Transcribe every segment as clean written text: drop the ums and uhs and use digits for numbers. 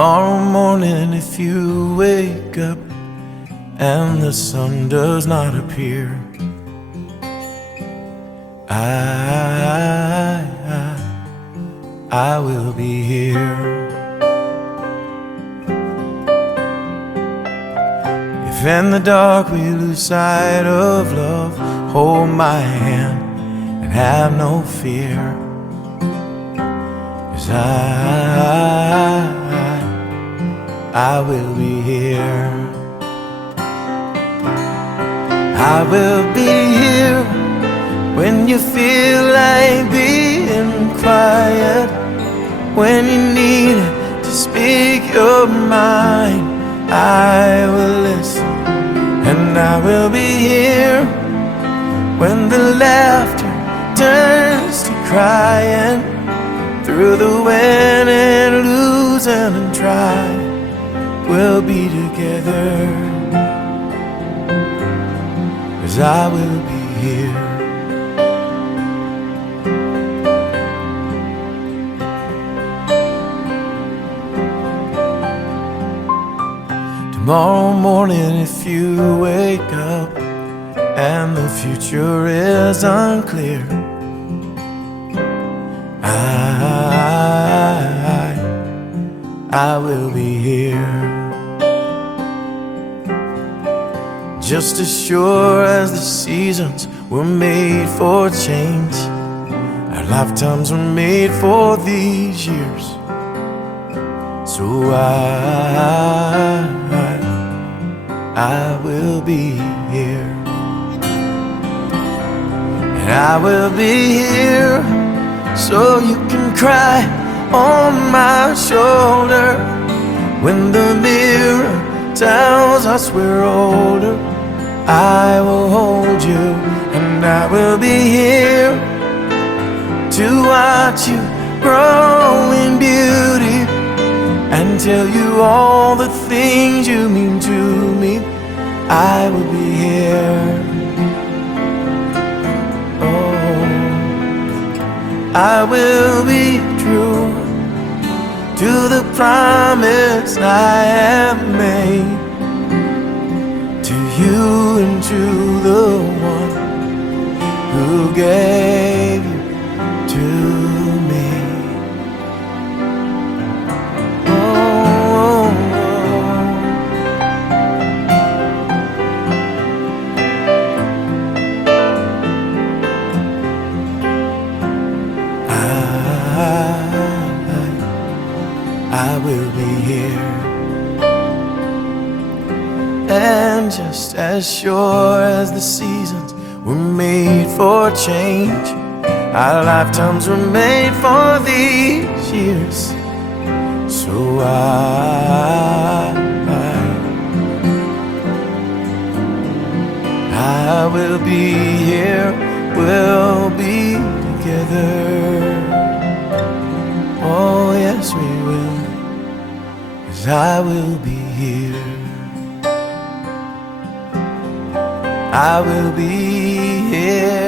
Tomorrow morning if you wake up and the sun does not appear, I will be here. If in the dark we lose sight of love, hold my hand and have no fear, 'cause I will be here. I will be here when you feel like being quiet, when you need to speak your mind. I will listen, and I will be here when the laughter turns to crying, through the win and losing and try, we'll be together, 'cause I will be here. Tomorrow morning if you wake up and the future is unclear, I will be here. Just as sure as the seasons were made for change, our lifetimes were made for these years. So I will be here, and I will be here so you can cry on my shoulder when the mirror tells us we're older. I will hold you, and I will be here to watch you grow in beauty and tell you all the things you mean to me. I will be here. Oh, I will be true to the promise I have made to you and to the one who gave you to me. I will be here, and just as sure as the seasons were made for change, our lifetimes were made for these years. So I will be here, we'll be together. Oh yes we will, 'cause I will be here. I will be here.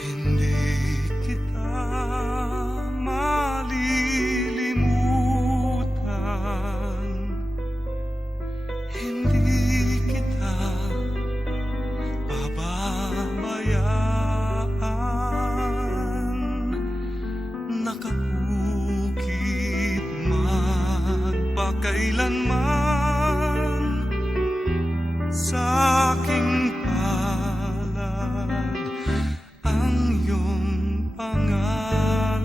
Hindi kita malilimutan, hindi kita pababayaan. Nakabukid magpakailanman sa aking palad ang iyong pangalan.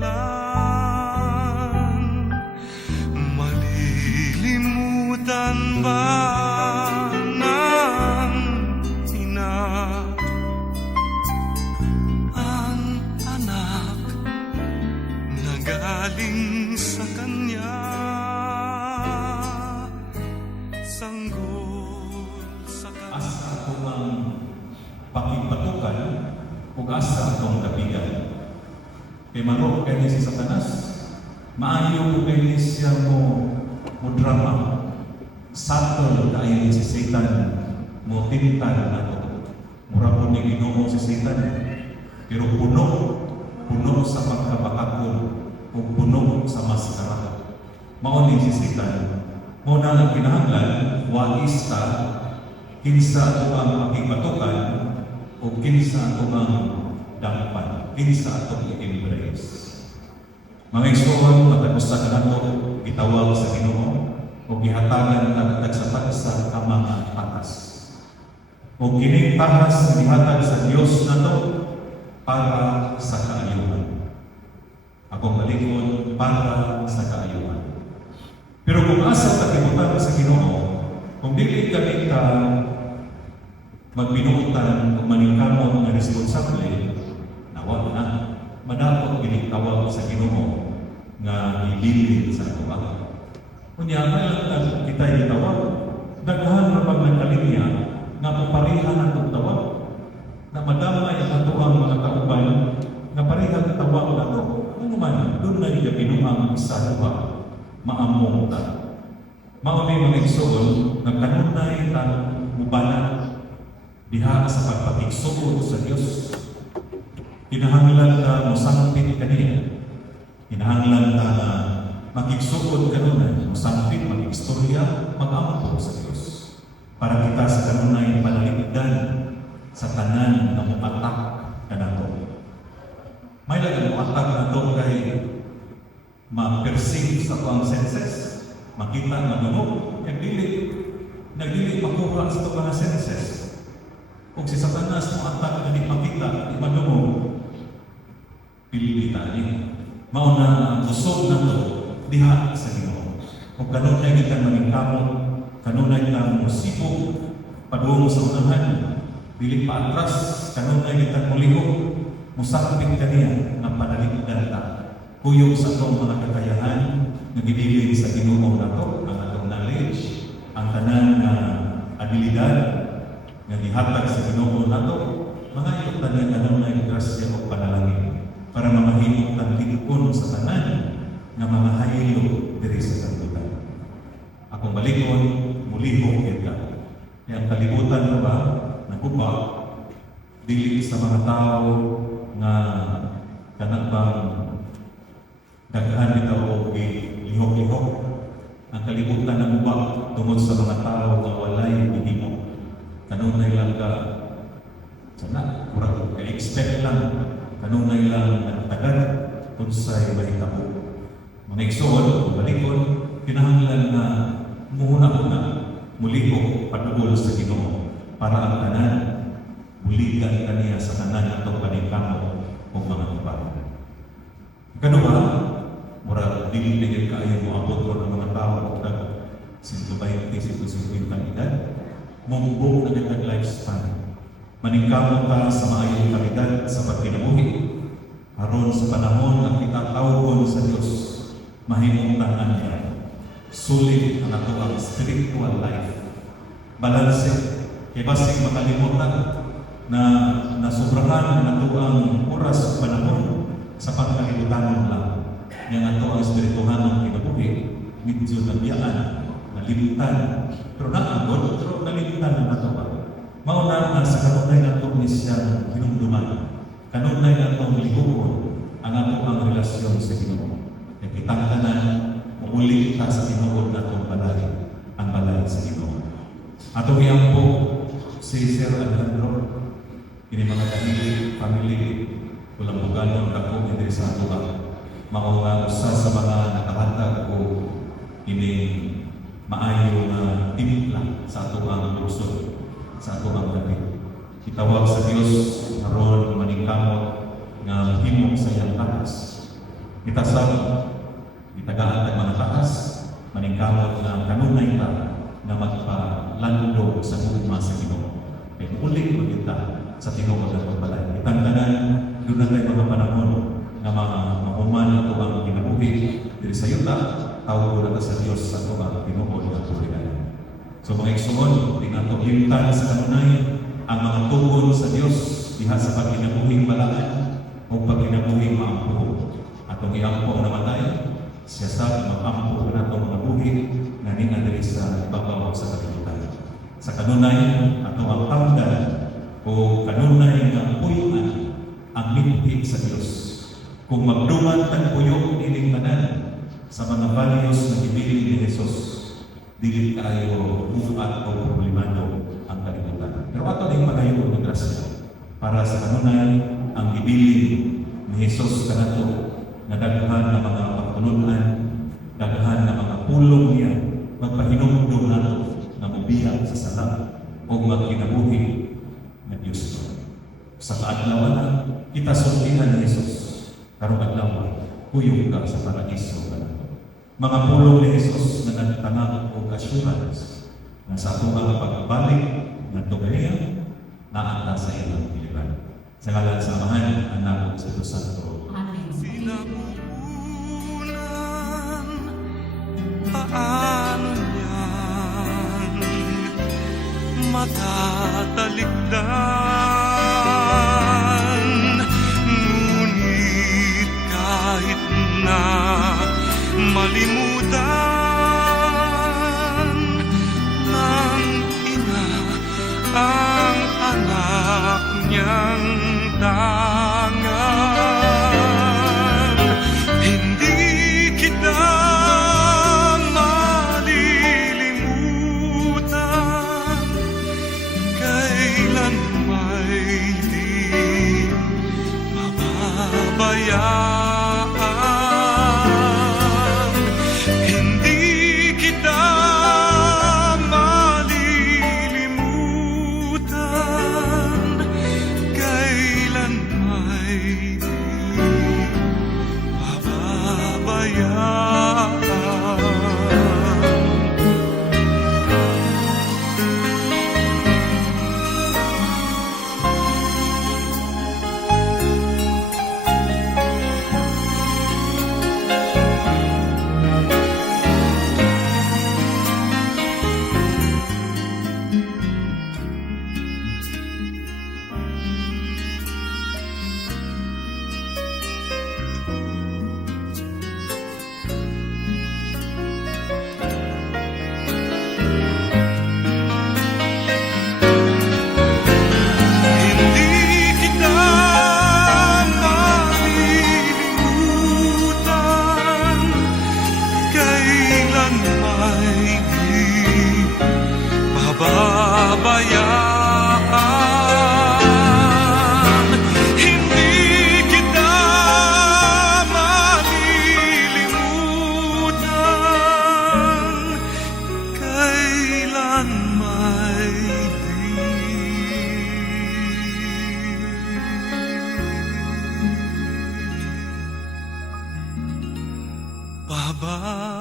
galing sa Kanya, sanggol sa Asa ako ang pakipatukan ug asa akong kapigan. Kay manok kay si Satanas, maayo ko kay siya mo drama. Subtle kaayo si Satan mo tintan nato. Mura po ni Ginoo si Satan, pero puno sa pagkabakakon o puno sa maskara. Mao ni si Satan. Mao na lang kinahanglan wais ta kinsa ato ang makipatukan o kinsa ato ang dampan, kinsa ato i-embrace. Mga igsoon, matagusa ka nato gitawag sa Ginoo o gihatagan ang tagsa-tagsa ka mga patas. O kining tahas gihatag sa Dios nato para sa kaayuhan. Akong balikon para sa kaayuhan. Pero kung asa ta kibutan sa Ginoo, kung dili kami ta magbinuotan o maningkamot na responsable, nawa na madapot gining tawag sa Ginoo nga ibilin sa ato. Kunya lang kita itawag, daghan ra pag nagkalinya nga paparihan ang tawag na madamay ang ato ang mga kauban nga parehang tawag nato. Ano man, doon na niya binuang isa ba maamong ta. Mao ni mga igsoon nga kanunay ta mubana diha sa pagpakigsuod sa Dios. Kinahanglan ta mosangpit kaniya. Kinahanglan ta na makigsuod kanunay, mosangpit, mag-istorya, mag-ampo sa Dios. Para kita sa kanunay panaligdan sa tanan na muatak kanato. May lang muatak nato kay ma-perceive sa tuang senses, makita madungog, nagdili makuha sa tuang mga senses. Kung si Satanas muatak na di makita, di madungog, pilipita niya. Mauna ang usod na to, diha sa Ginoo. Kung kanunay kita maningkamot, kanunay kita musipog, padungo sa unahan, dili pa atras, kanunay kita muliho, musakpit kaniya ng panaligdan ta. Kuyog sa itong mga kakayahan na gibilin sa Ginoo na to, ang atong knowledge, ang tanan na abilidad nga gihatag sa Ginoo na to, mga iyong tanan kanunay grasya o panalangin para mamahimok ang tinukon sa tanan nga mga haylo diri sa santutan. Akong balikon, mulihok kita. Yang kalibutan na ba, naguba, dili sa mga tao nga kanabang daghan bitaw o lihok-lihok. Ang kalibutan na guba tungod sa mga tao nga walay gihimo. Kanunay lang ka, sana, kurang ka-expect lang, kanunay lang nagtagal, unsay mahitabo. Mga igsoon, balikon, kinahanglan na muna mulihok padugol sa Ginoo para ang tanan buligan kaniya sa tanan atong paningkamot o mga ibadah. Kanuha, mura dili digit kaayo mo abot ng mga tao og 120 edad, mumubog na kitag lifespan. Maningkamot ta sa maayong kalidad sa pagkinabuhi aron sa panahon nga kita tawgon sa Dios mahimong tanan niya. Sulit ang ato ang spiritual life. Balanse. Kaya basig makalimutan na nasubrahan ang ato ang oras o panahon sa pagkalibutanon lang. Yang ato ang spirituhan ng kinabuhi, medyo nabiyaan, nalimutan. Pero naagod, pero nalimutan na ato ba? Mauna na sa kanunay na ito ni siya hinumduman. Kanunay na itong lihukon ang ato ang relasyon sa Ginoo. Kaya kitang tanan, muli ta sa tinuod na itong balay, ang balay sa Ginoo. Atong iyang po si Sir Alejandro, ini mga kanili, family, walang buganon ako hindi sa ato ba. Maunga usa sa mga nakahatag o ini maayo na timpla sa ato ang lusod, sa ato ang gabi. Itawag sa Dios aron maningkamot nga himok sa iyang taas. Itasab, itagaan ang mga taas, maningkamot nga kanunay ta na magpalandog sa hugma sa Ginoo. Kaya ulit magkita sa tinuod ng balay. Itang tanan, doon na tayo mga panahon na mga mahuman ito ang kinabuhi ta sa Dios sa ato ang tinuod nga purihan. So mga igsoon, di nato limtan sa kanunay ang mga tugon sa Dios diha sa pagkinabuhing balaan o pagkinabuhing maampuho. Atong iampo ang namatay, siya sa mag-ampo na itong mga buhi na ninadali sa ibabaw sa kalibutan. Sa kanunay, atong ang tanggal o kanunay nga puyan ang mithi sa Dios. Kung magduman tagpuyo ining tanan sa mga values na ibili ni Jesus, dili kayo upat o problemado ang kalibutan. Pero ato din pagayon ng grasya para sa kanunay ang ibili ni Jesus kanato na daghan na mga pagtulunan, daghan na mga pulong niya, magpahinumdum nato na mubiyag sa sala o magkinabuhi na Diyos. Sa kaadlaw na kita sultihan ni Jesus, karong adlaw kuyog ka sa paraiso kanato. Mga pulong ni Jesus na nagtanag o assurance na sa atong mga pagbalik na tugaya na ata sa ilang pilihan. Sa ngalan sa Amahan, Anak ug Espiritu Santo. Amen. Sinapunan, paano niyan matatalikdan? Ngunit kahit na malimutan ng ina ang anak niyang tangan, hindi kita malilimutan, kailan may di mababayaan. Hindi kita malilimutan, kailan may di mababayaan. Hindi kita malilimutan, kailan may di pababayaan. Hindi kita malilimutan, kailan may di pababayaan.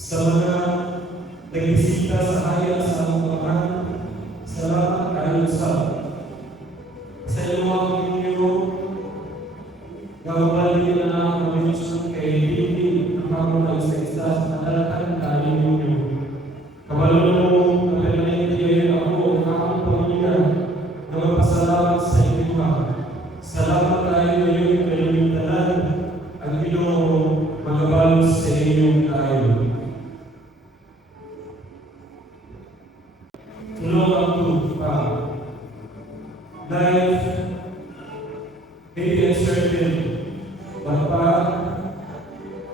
sa mga nagbisita sa hayag sa among Amahan, salamat kayo sa inyong ninyo nga mabalik na ang connection kay David ang among nagsa-isa sa madalakan kayo ninyo. Kabalo mo na pinangyayari ako ang among pamilya na magpasalamat sa inyo. Salamat kayo ngayon kay tanan ang Ginoo magabalos sa inyong kayo. Tulong ang tupa. Life may be uncertain, but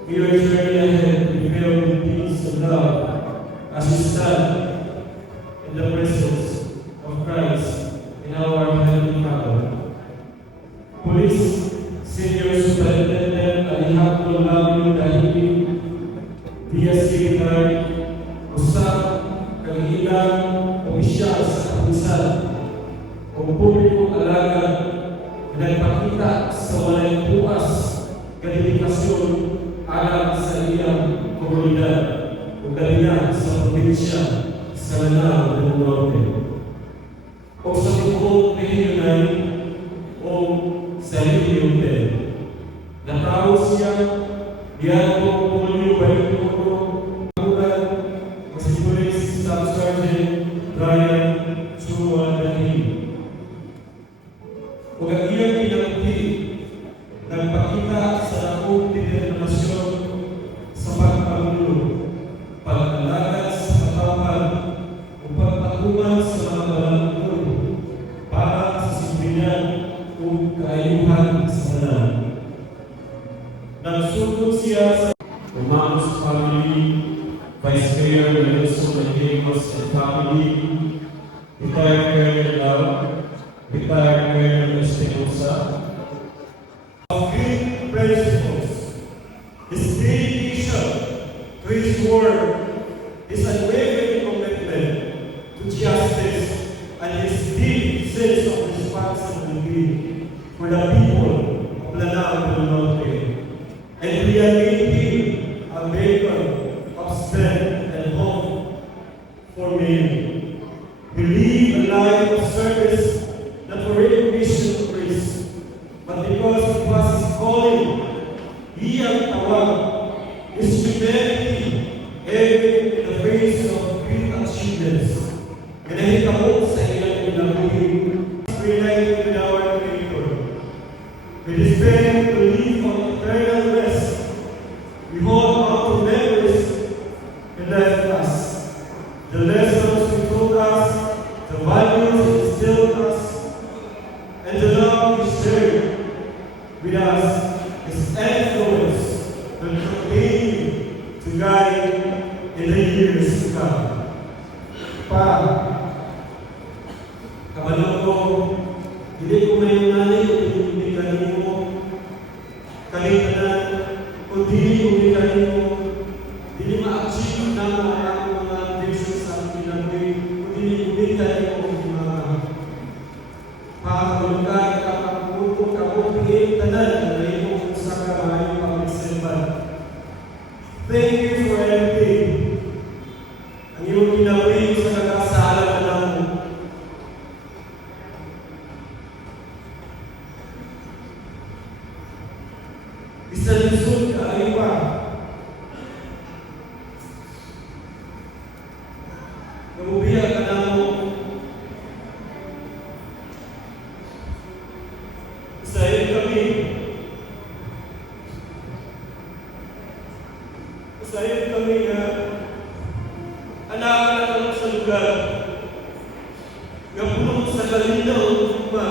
we are journey ahead to be filled with peace and love as we stand in the presence of Christ in our Heavenly Father. Police Senior Superintendent Alejandro Labio Dahili, Diaz Secretary, usap kang ilang opisyal sa kapulisan o publikong alagad na nagpakita sa walay puas dedikasyon alang sa iyang komunidad o galina sa probinsya sa Lanao del Norte o sa buong regional o sa Leyte. Natao siya Diago Polio Baitoro Agudan o si Police Staff Sergeant Brian Chua Dahili. Huwag ang iyang pinagti nagpakita sa akong determinasyon sa pagpagulo, pag-alagad sa katawhan o pagpatungan sa mga balangkod para sa simbihan o kaayuhan sa tanan. Nagsugod siya sa Romanos family, Vice Mayor Nelson Manjegos and family, Retired Colonel Lau, Retired Colonel Espinosa. Of great principles, his dedication to his word, his unwavering commitment to justice, and his deep sense of responsibility for the people of Lanao del Norte. And we have made him a beacon of strength and hope for many. We live a life of service, not for recognition of praise, but because it was his calling. Iyang tawag, his humanity, even in the face of great achievements. Ganahitabo sa ilang pinabuhin, relate with our Creator. With his faith to live on eternal rest, we hold on to memories he left us, the lessons he taught us, the values he instilled us, and the love he shared with us. His influence will continue to guide in the years to come. Pa, kabalo ko, hindi ko may nanay kung hindi kanin mo, kalitanan, kung hindi kanin mo, hindi ma-achieve na ang mga visions sa ating pinagawin, kung hindi kanin mo mga pakakalugan, kakapupo, kapupigil, tanan, na iyong sa kamay pag-isimpan. Thank you for everything. Ang iyong pinagawin sa kakasalan na lang mo. Isalisod ka ay pa. Namubiya ka na mo. Isayin kami. Isayin kami na anak na lang sa lugar. Gabulong sa kalinaw ng tugma.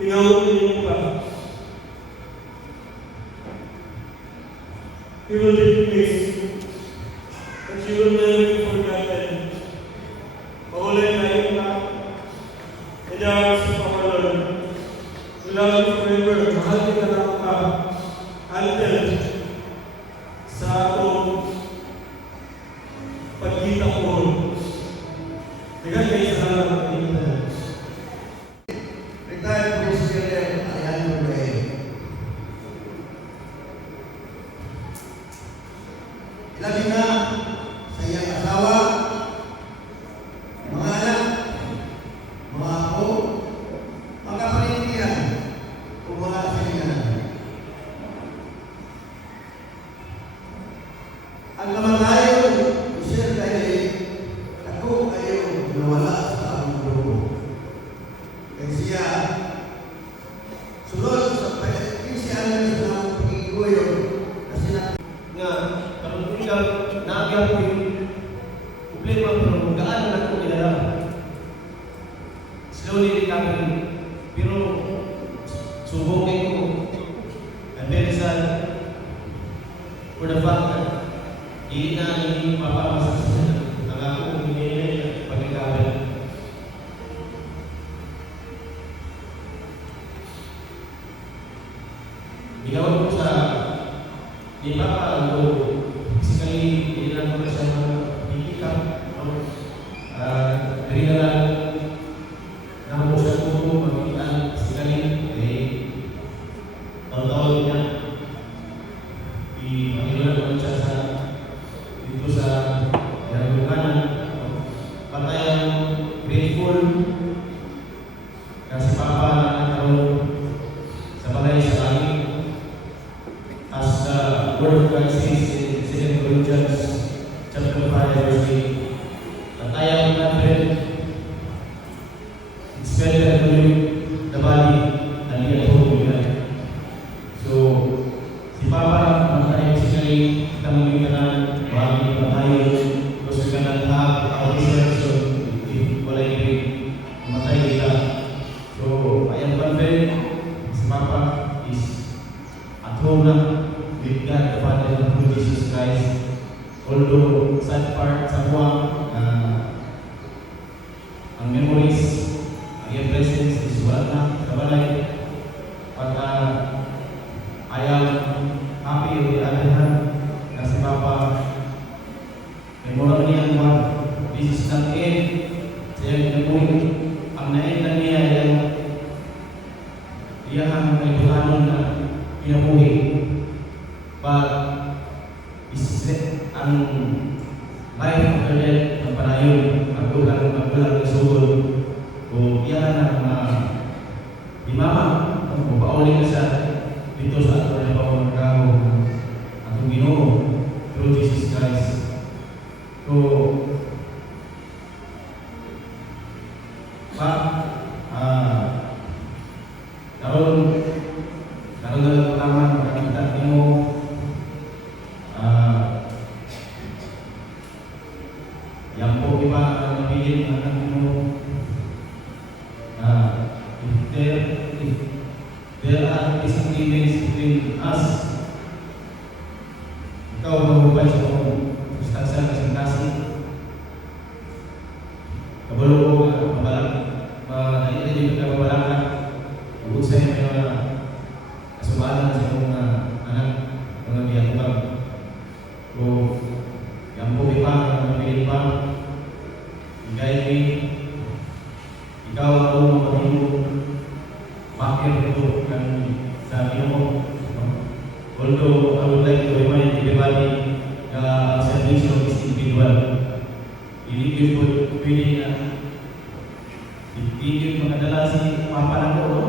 Tingawin niyo pa. You will live peace, but you will never be forgotten. Maulay tayo pa. In the arms of our Lord, we love you forever. Mahal kita na pa. Until sa atong pagkita ko. Tingnan kayo sa halaman ng internet. Retired Police Colonel Alejandro Dahili. lagi na sa iyang asawa, mga anak, mga apo, mga kapanitigyan, o mga kaibigan. Ang kamatayon, isir kayo, ako kayo nawala sa aming grupo. Kaya siya, sunod sa pag-isiyan sa pag-igoyo, kasi nga, karoon ikaw, naagyan ko yung problema pero gaano na ito nilala. Slowly recovering. Pero, subukin ko. I'm very sad for the fact that hindi na hindi mapapasa sa ang ako hindi pag-recover. Ginawa ko sa di Papa ako physically kailangan ko na siya pick up. Dari na lang nakusan ko po magkita physically taon-taon niya i-panginoon ko siya sa dito sa Yarunganan. Patayang grateful kasi Papa na nagkaroon sa balay sa langit. As the Word of God says in 2 Corinthians chapter 5 verse 8, that I am confident it's better to live the body than be at home with God. So, si Papa, matay physically, kita mamiminan, bagi patay, terus we cannot have our resurrection if wala yung matay kita. So, I am confident si Papa is at home na with God the Father and through Jesus Christ. Although sad part sa buwang ang memories, ang iyong presence is wala na kabalay. But I am happy on the other hand na si Papa may mula niya ang this is not end sa iyong memory. Ang na-end na niya yung iyahang may planon na pinabuhi. But is ang life after death ang panayon magbulang na sugod o iyan ang di mama o pauling na siya dito sa ato na pamagkago atong Ginoo through Jesus Christ. So karon na palaman makakita nimo yang po iba ang napilin ng anak mo if there are disagreements between us, ikaw mahubay sa kong sustansya kasing kasi kabalo ko mabalang hindi ka mabalangan huwag sa'yo may mga kasubalan sa iyong anak mga biyatubag o yang po iba ang napilin pa guide me. Ikaw ako magiging bakit ito ng sabi mo. Although I would like to remind everybody na salvation is individual. Hindi ko pwede na hindi ko makadala si Papa na ko, no?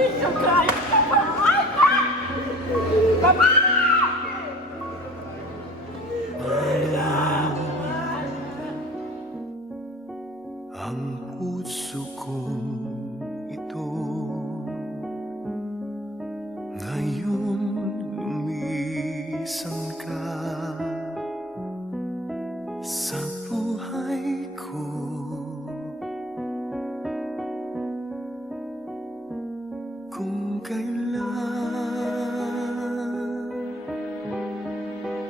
ninyo kahit kapalaran! Papa! Ang puso kong ito ngayon lumisan ka sa buhay ko. Kung kailan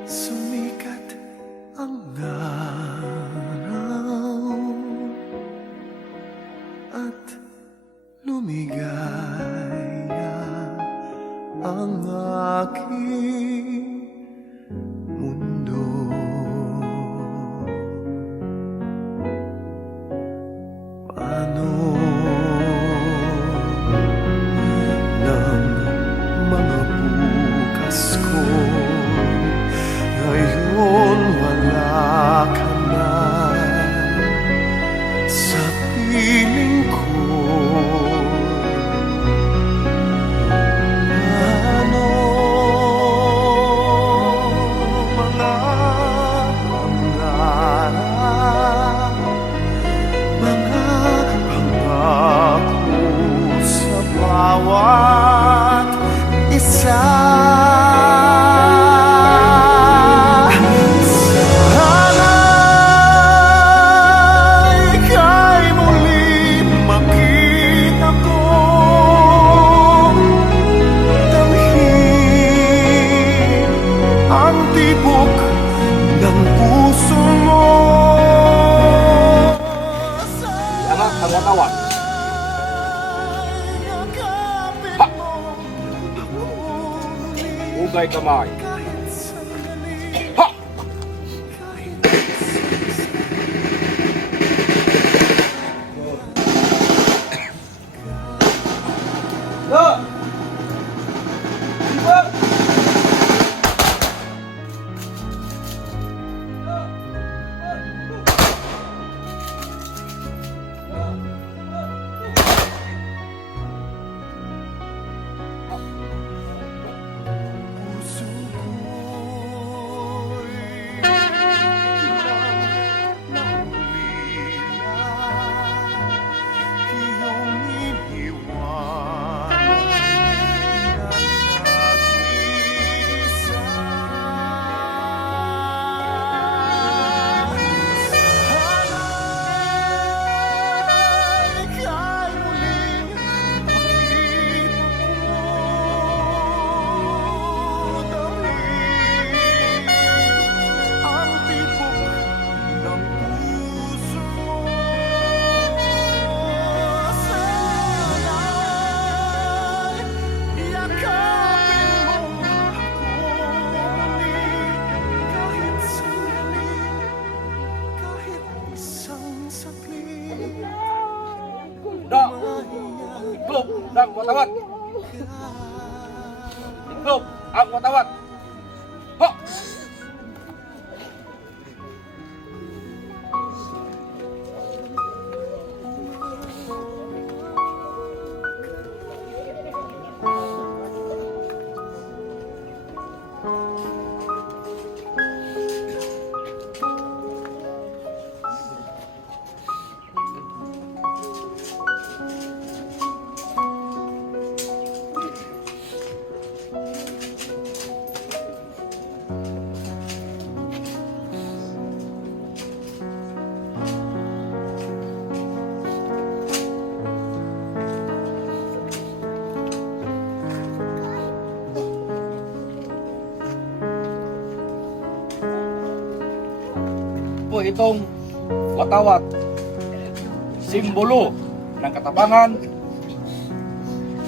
sumikat ang araw at lumigaya ang aking mundo. Paano ng mga bukas ko ngayon wala ka na sa piling ko? Paano mga pangarap, mga pangako sa bawat isa? Sana'y ika'y muli makita ko, damhin ang tibok ng puso mo. Anak ang watawat. Ha! Ugay kamay. Ha! Puso ko'y iyong iniwan na nag-isa. Sana'y ika'y muling makita ko, damhin ang tibok ng puso mo. Sana'y yakapin mo ako muli, kahit sandali, kahit isang saglit. Da! Iklop ng watawat. Iklop ang watawat. Ha! Po itong watawat, simbolo ng katapangan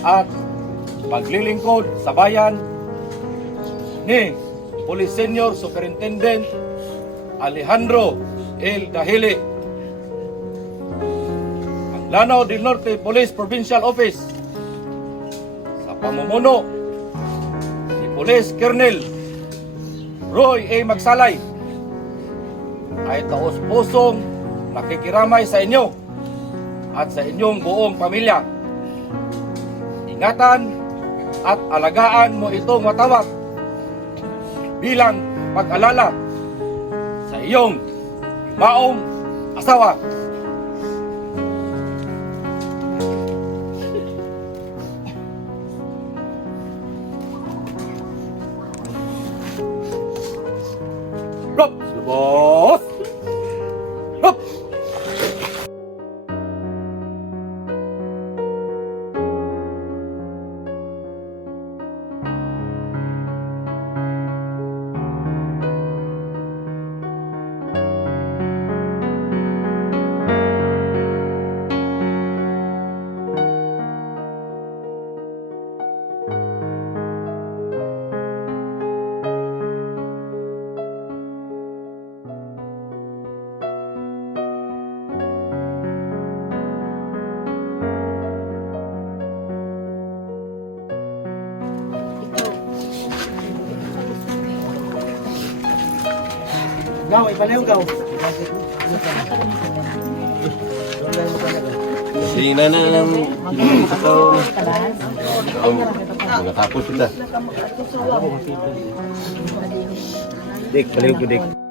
at paglilingkod sa bayan ni Police Senior Superintendent Alejandro L. Dahili, ang Lanao del Norte Police Provincial Office, sa pamumuno si Police Colonel Roy A. Magsalay, ay taos-pusong nakikiramay sa inyo at sa inyong buong pamilya. ingatan at alagaan mo itong watawat bilang pag-alala sa iyong maong asawa. Rob! Lubos! Rob! Gaw, ipanaw gaw. Sina na lang ikaw. Natapos kita. Dik, paliw ko dik.